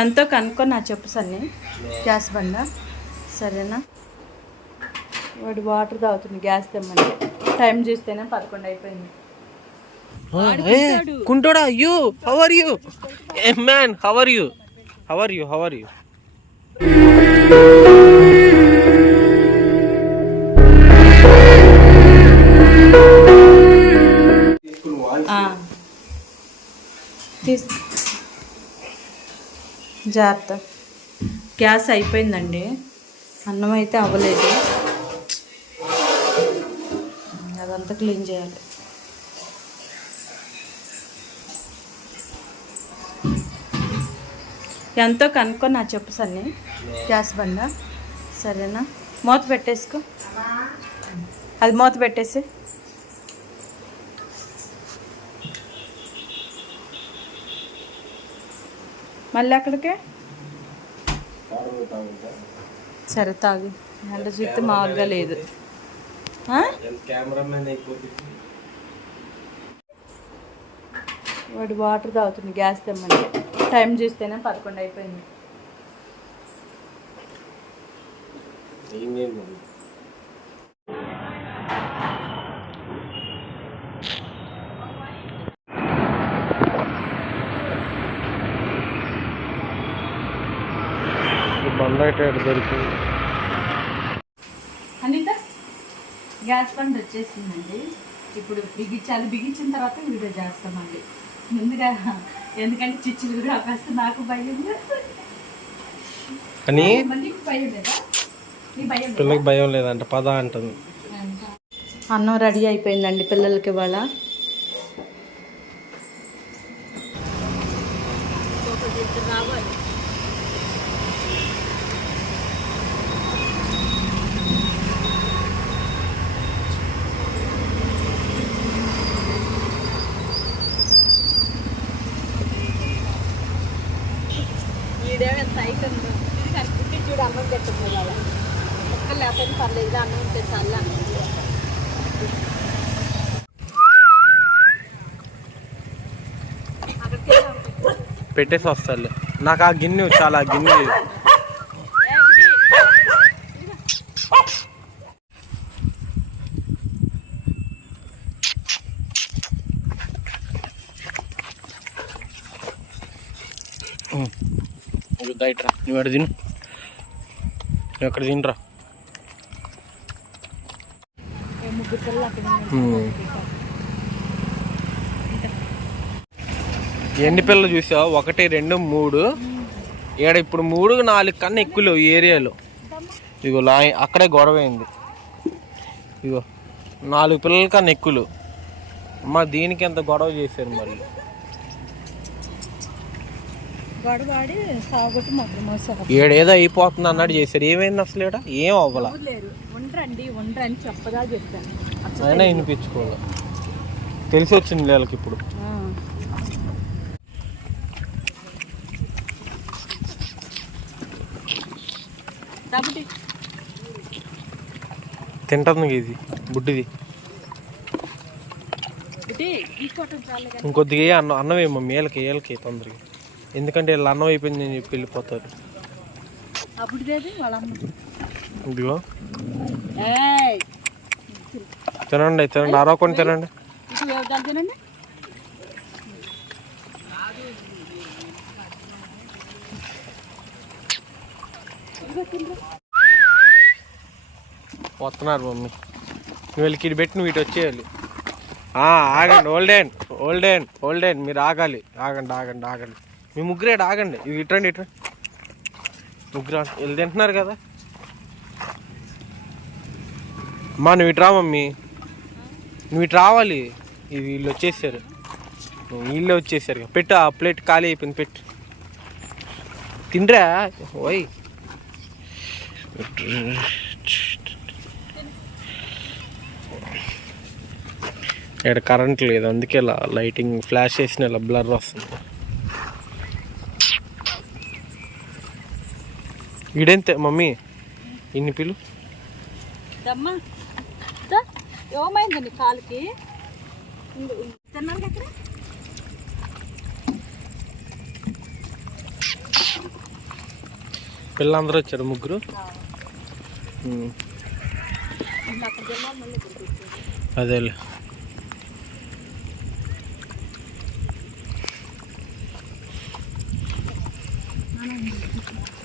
ఎంతో కనుక్కో నా చెప్పు సన్ని. గ్యాస్ బండ. సరేనా? వాడు వాటర్ తాగుతుంది గ్యాస్ తెమ్మంటే. టైం చూస్తేనే పదకొండు అయిపోయింది. కుంటోడా you how are you man how are you how are you how are you. తీస్ జాగ్రత్త. గ్యాస్ అయిపోయిందండి. అన్నం అయితే అవ్వలేదు. అదంతా క్లీన్ చేయాలి. ఎంతో కనుక్కో నా చెప్పు సన్ని. గ్యాస్ బండ. సరేనా? మూత పెట్టేసుకో. అది మూత పెట్టేసి మళ్ళీ అక్కడికే సరే తాగు. ఎండ చూస్తే మామూలుగా లేదు. ఆ? కెమెరామెన్ అయిపోతుంది వాడు వాటర్ తాగుతుంది గ్యాస్ తెమ్మంటే. టైం చూస్తేనే పదకొండు అయిపోయింది. అయితే దొరికింది అనిత గ్యాస్ బండ్ వచ్చేసిందండి. ఇప్పుడు బిగించాలి బిగించిన తర్వాత వీడియో చేస్తామండి. ముందుగా ఎందుకంటే చిచ్చులు కూడా ఆపేస్తే నాకు భయం. అని మళ్ళీ భయం లేదా? నీ భయం లేదా? పిల్లకి భయం లేదంట పద అంటుంది. అన్నం రెడీ అయిపోయిందండి పిల్లలకి ఇవాళ. చూడు అన్నం పెట్టదు ఒక్క లేకపోతే పర్లేదు అన్నం ఉంటే చాలా పెట్టేసి వస్తాలే. నాకు ఆ గిన్నె చాలా గిన్నె గిన్నె దయట్రా నువ్వు ఎక్కడ తిను? నువ్వు ఎక్కడ తినరా? ఎన్ని పిల్లలు చూసావు? ఒకటి రెండు మూడు. ఈడ ఇప్పుడు మూడు నాలుగు కన్నా ఎక్కువ లేవు ఈ ఏరియాలో. ఇగో లా అక్కడే గొడవ అయింది. ఇగో నాలుగు పిల్లల కన్నా ఎక్కువ లేవు. అమ్మ దీనికి ఎంత గొడవ చేశారు మరి? గొడవాడి సాగొట్టి మొదలు మోసారు ఈడేదో అయిపోతుంది అన్నట్టు చేశారు ఏమైంది అసలు ఈడ? ఏం అవ్వాల? లేరు. ఉండరండి ఉండరని చెప్పదా చెప్పాను. అయినా వినిపించుకోవాలి. తెలిసి వచ్చింది వీళ్ళకి ఇప్పుడు. తింటుంది ఇది బుడ్డిది. ఇంకొద్దిగా అన్నం అన్నం ఏమో మేలకి ఏళ్ళకి తొందరగా. ఎందుకంటే వీళ్ళు అన్నం అయిపోయింది అని చెప్పి వెళ్ళిపోతారు. ఇదిగో. తినండి తినండి. అరవకుండా తినండి. వస్తున్నారు మమ్మీ. నువ్వు వెళ్ళి కిడి పెట్టి ఇటు వచ్చేయాలి ఆగండి ఓల్డెన్ ఓల్డెన్ ఓల్డెన్ మీరు ఆగాలి ఆగండి ఆగండి ఆగండి. మీ ముగ్గురేడు ఆగండి. ఇది ఇటండి ఇటు ముగ్గురు వెళ్ళి వీళ్ళు తింటున్నారు కదా. అమ్మా నువ్వు ఇటు రా మమ్మీ. నువ్వు ఇటు రావాలి. ఇది వీళ్ళు వచ్చేసారు. వీళ్ళే వచ్చేసారు పెట్టు ఆ ప్లేట్ ఖాళీ అయిపోయింది పెట్టు. తిండ్రా? ఓయ్. ఇక్కడ కరెంట్ లేదు. అందుకే ఇలా లైటింగ్ ఫ్లాష్ చేసిన ఇలా బ్లర్ వస్తుంది. ఈడెంతే మమ్మీ? ఇన్ని పిలు. ఏమైందండి కాలుకి. తిన్నారు పిల్లలందరూ వచ్చారు ముగ్గురు? అదేలే.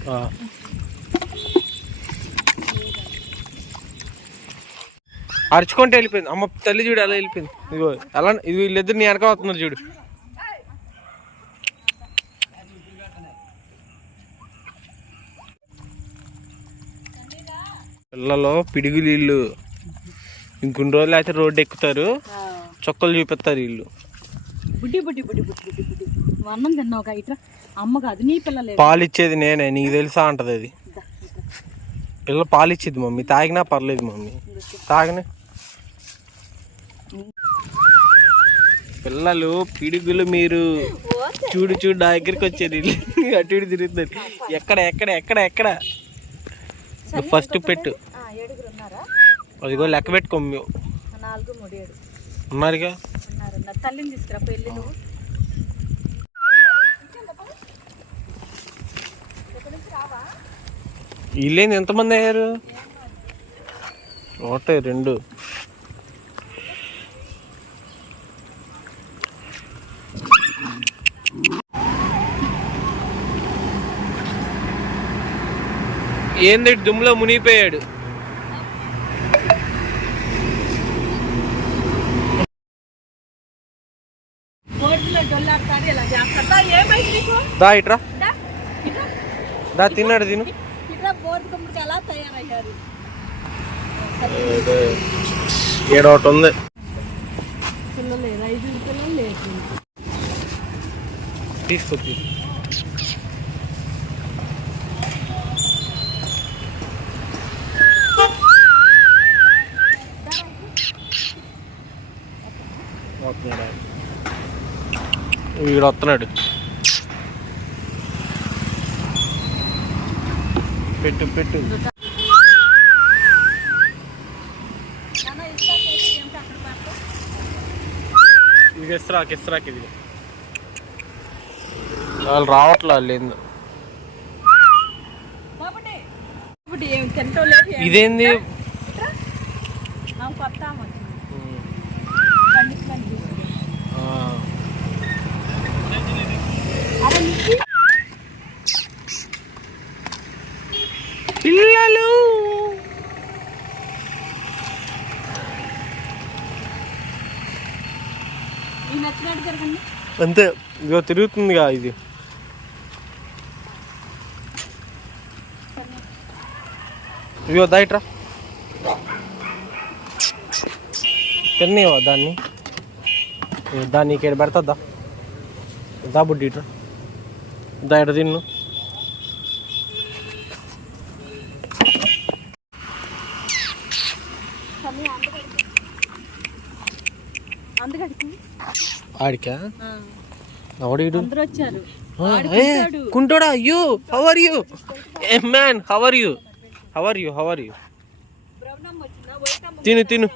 ఆ. అరుచుకుంటే వెళ్ళిపోయింది. అమ్మ తల్లి చూడు అలా వెళ్ళిపోయింది. ఇదిగో అలా ఇది వీళ్ళిద్దరు నీ వెనక వస్తున్నారు చూడు. పిల్లలు పిడుగు నీళ్ళు ఇంకొన్ని రోజులు అయితే రోడ్డు ఎక్కుతారు. చొక్కలు చూపిస్తారు వీళ్ళు. బుడ్డి బుడ్డి బుడ్డి బుడ్డి బుడ్డి బుడ్డి. నువ్వు అన్నం తిన్నావు ఇట్లా అమ్మ కాదు నీ పిల్లలే పాలు ఇచ్చేది నేనే నీకు తెలుసా అంటది అది. పిల్ల పాలు ఇచ్చేది మమ్మీ. తాగినా పర్లేదు మమ్మీ. తాగనే పిల్లలు పిడుగులు మీరు చూడు చూడు నా దగ్గరికి వచ్చారు వీళ్ళు. అటు ఇటు తిరుగుతారు ఎక్కడ ఎక్కడ ఎక్కడ ఎక్కడ? ఫస్ట్ పెట్టు. అదిగో లెక్క పెట్టుకో ఉన్నారుగా? ఉన్నారు ఉన్నారు తల్లిని తీసుకురా పెళ్ళి నువ్వు. వీళ్ళేంది ఎంతమంది అయ్యారు? ఒకటే రెండు. ఏంది దుమ్ములో మునిగిపోయాడు. దా ఇట్రా. దా, తిన్నాడు తిను. ఇట్రా బోర్డు కమ్ముడికి ఎలా తయారయ్యారు? ఏడో ఒకటి ఉంది పిల్లలు తీసుకొచ్చి వీడు వస్తున్నాడు. పెట్టు పెట్టు. ఇది ఇస్రాక్ ఇస్రాక్ ఇది. వాళ్ళు రావట్లే వాళ్ళు ఏందో. కాబట్టి ఇప్పుడు ఏం తింటో లేదు ఏం- ఇదేంది కొత్త ఆమె వచ్చింది. కండిషనర్ తీసుకుంది. ఆ, అరే నీకు పిల్లలు. అంతే ఇగో తిరుగుతుందిగా ఇది. ఇగో దాయిట్రా. తిన్నవా దాన్ని? దాన్ని ఇక్కడ పెడతా దా బుడ్డి ఇట్రా దా ఇట తిన్ను ఆడికా? కుంటోడా. You how are you a man you how are you how are you బ్రహ్మణం వచ్చిందా? వైటమ్మ తిను తిను.